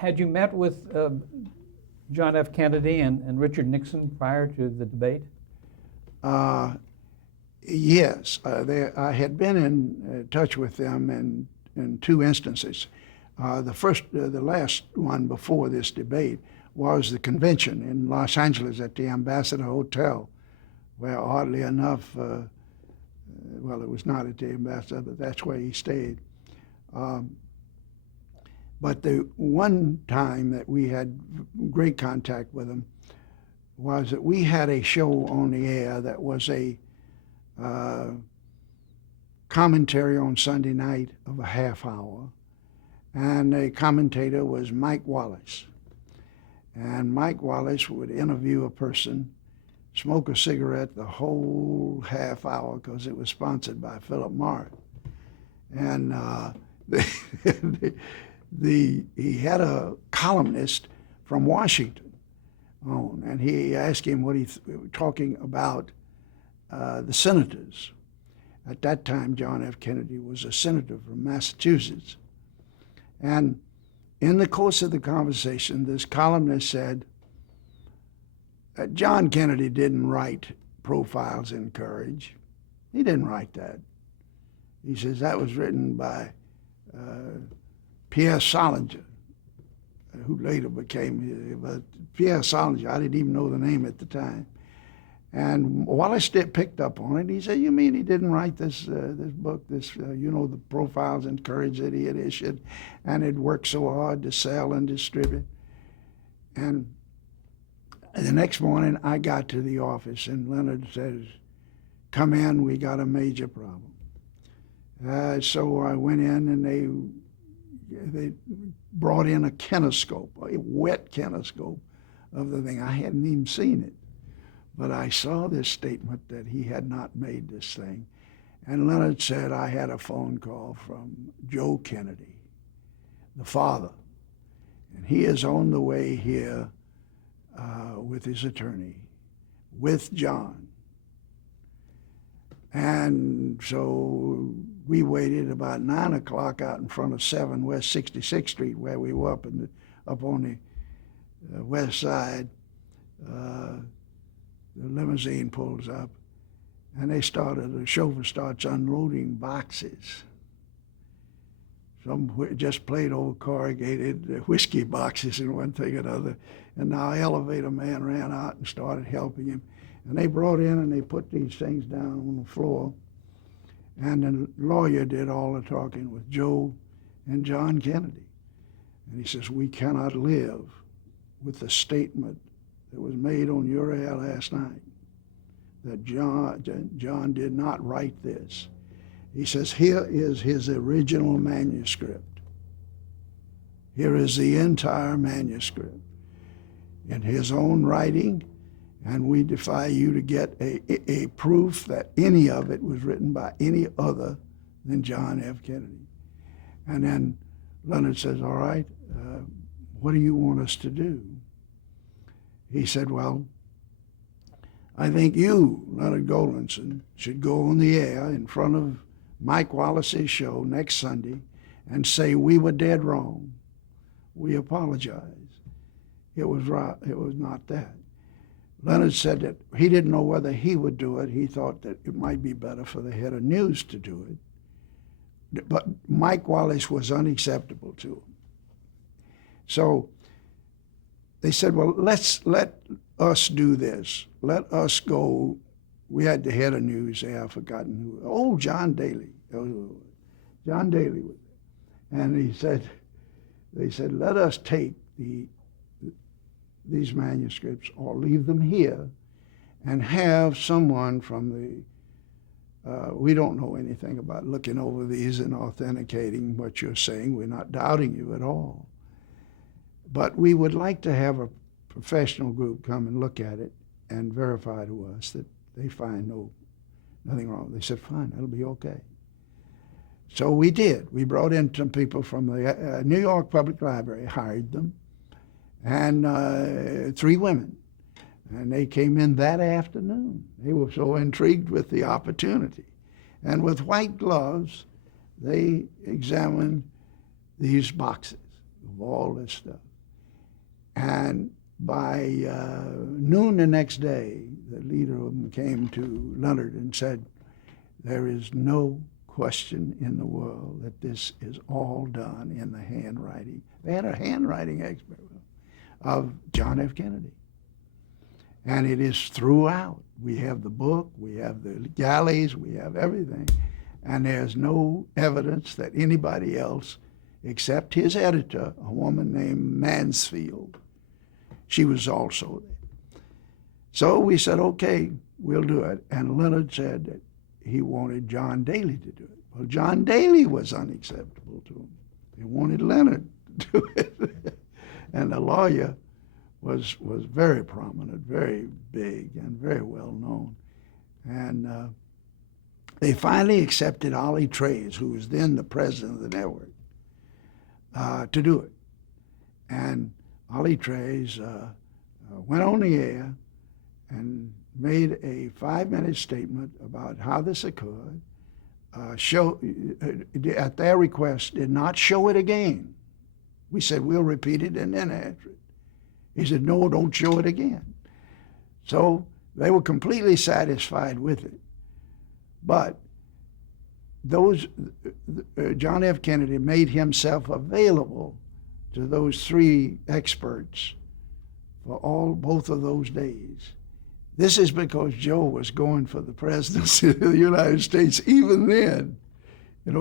Had you met with John F. Kennedy and Richard Nixon prior to the debate? Yes, I had been in touch with them in two instances. The last one before this debate was the convention in Los Angeles at the Ambassador Hotel, where oddly enough, well, it was not at the Ambassador, but that's where he stayed. But the one time that we had great contact with him was that we had a show on the air that was a commentary on Sunday night of a half hour, and the commentator was Mike Wallace. And Mike Wallace would interview a person, smoke a cigarette the whole half hour because it was sponsored by Philip Morris. And he had a columnist from Washington on, and he asked him what talking about the senators. At that time, John F. Kennedy was a senator from Massachusetts. And in the course of the conversation, this columnist said, John Kennedy didn't write Profiles in Courage. He didn't write that. He says that was written by Pierre Salinger, who later became, but Pierre Salinger, I didn't even know the name at the time. And Wallace picked up on it. He said, "You mean he didn't write this book, the Profiles in Courage that he had issued, and it worked so hard to sell and distribute?" And the next morning, I got to the office, and Leonard says, "Come in, we got a major problem." So I went in, and they brought in a kinescope, a wet kinescope of the thing. I hadn't even seen it. But I saw this statement that he had not made this thing. And Leonard said, I had a phone call from Joe Kennedy, the father, and he is on the way here with his attorney, with John. And so we waited about 9 o'clock out in front of 7 West 66th Street, where we were up on the west side. The limousine pulls up, and the chauffeur starts unloading boxes. Some just plain old corrugated whiskey boxes and one thing or another. And our elevator man ran out and started helping him. And they brought in and they put these things down on the floor. And the lawyer did all the talking with Joe and John Kennedy. And he says, we cannot live with the statement that was made on your air last night, that John did not write this. He says, here is his original manuscript. Here is the entire manuscript in his own writing, and we defy you to get a proof that any of it was written by any other than John F. Kennedy. And then Leonard says, all right, what do you want us to do? He said, well, I think you, Leonard Goldmanson, should go on the air in front of Mike Wallace's show next Sunday and say we were dead wrong. We apologize. It was right. It was not that. Leonard said that he didn't know whether he would do it. He thought that it might be better for the head of news to do it. But Mike Wallace was unacceptable to him. So they said, well, let us do this. Let us go. We had the head of news there, I've forgotten who. Oh, John Daly. John Daly was there. And they said, let us take these manuscripts or leave them here and have someone from the, we don't know anything about looking over these and authenticating what you're saying. We're not doubting you at all. But we would like to have a professional group come and look at it and verify to us that they find nothing wrong. They said, fine, that'll be okay. So we did. We brought in some people from the New York Public Library, hired them, and 3 women. And they came in that afternoon. They were so intrigued with the opportunity. And with white gloves, they examined these boxes of all this stuff. And by noon the next day, the leader of them came to Leonard and said, there is no question in the world that this is all done in the handwriting. They had a handwriting expert of John F. Kennedy. And it is throughout. We have the book, we have the galleys, we have everything. And there's no evidence that anybody else, except his editor, a woman named Mansfield, she was also there. So we said, okay, we'll do it. And Leonard said that he wanted John Daly to do it. Well, John Daly was unacceptable to him. They wanted Leonard to do it. And the lawyer was very prominent, very big, and very well known. And they finally accepted Ollie Trays, who was then the president of the network, to do it. And Ollie Trays went on the air and made a 5-minute statement about how this occurred, at their request, did not show it again. We said, we'll repeat it and then answer it. He said, no, don't show it again. So they were completely satisfied with it. But John F. Kennedy made himself available to those 3 experts for both of those days. This is because Joe was going for the presidency of the United States. Even then,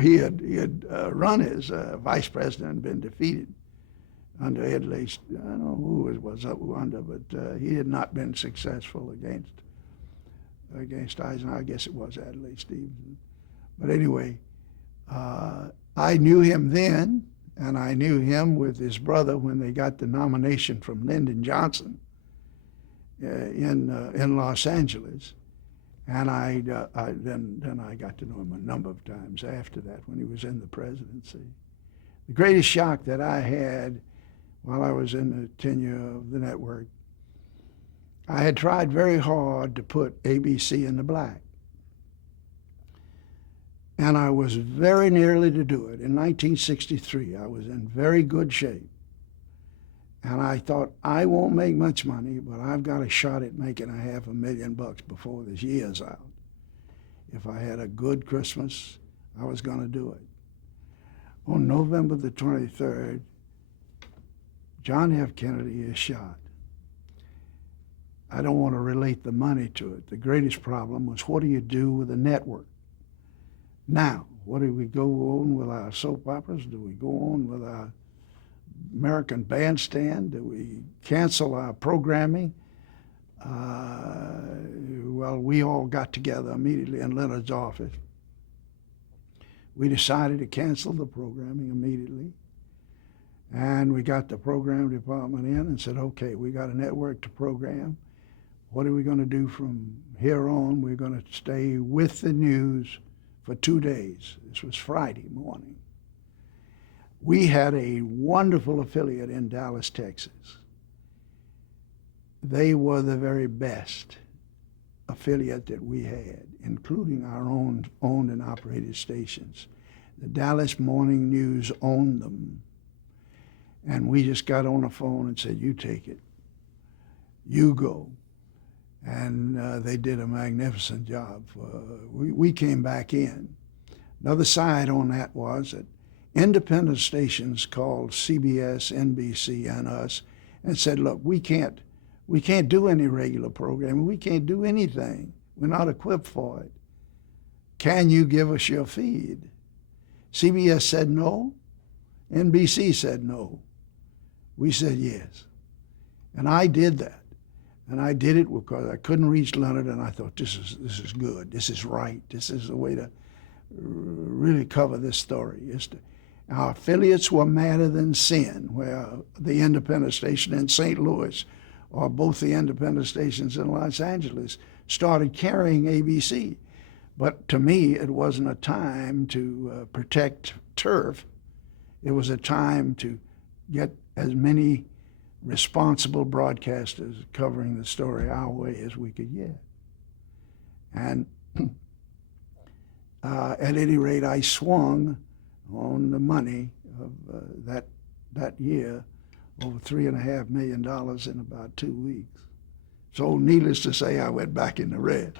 he had run as vice president and been defeated under Ed Leach. I don't know who it was under, but he had not been successful against Eisenhower. I guess it was Adlai Stevenson. But anyway, I knew him then, and I knew him with his brother when they got the nomination from Lyndon Johnson in Los Angeles. And then I got to know him a number of times after that when he was in the presidency. The greatest shock that I had while I was in the tenure of the network, I had tried very hard to put ABC in the black. And I was very nearly to do it. In 1963, I was in very good shape. And I thought, I won't make much money, but I've got a shot at making $500,000 before this year's out. If I had a good Christmas, I was going to do it. On November the 23rd, John F. Kennedy is shot. I don't want to relate the money to it. The greatest problem was, what do you do with a network? Now, what do we go on with our soap operas? Do we go on with our American Bandstand? Do we cancel our programming? Well, we all got together immediately in Leonard's office. We decided to cancel the programming immediately. And we got the program department in and said, okay, we got a network to program. What are we going to do from here on? We're going to stay with the news for 2 days. This was Friday morning. We had a wonderful affiliate in Dallas, Texas. They were the very best affiliate that we had, including our own owned and operated stations. The Dallas Morning News owned them. And we just got on the phone and said, you take it. You go. And they did a magnificent job. We came back in. Another side on that was that independent stations called CBS, NBC, and us and said, look, we can't do any regular programming. We can't do anything. We're not equipped for it. Can you give us your feed? CBS said no. NBC said no. We said yes. And I did that. And I did it because I couldn't reach Leonard, and I thought, this is good. This is right. This is the way to really cover this story. Our affiliates were madder than sin, where the independent station in St. Louis or both the independent stations in Los Angeles started carrying ABC. But to me, it wasn't a time to protect turf. It was a time to get as many responsible broadcasters covering the story our way as we could get. And at any rate, I swung on the money of that year over $3.5 million in about 2 weeks. So needless to say, I went back in the red.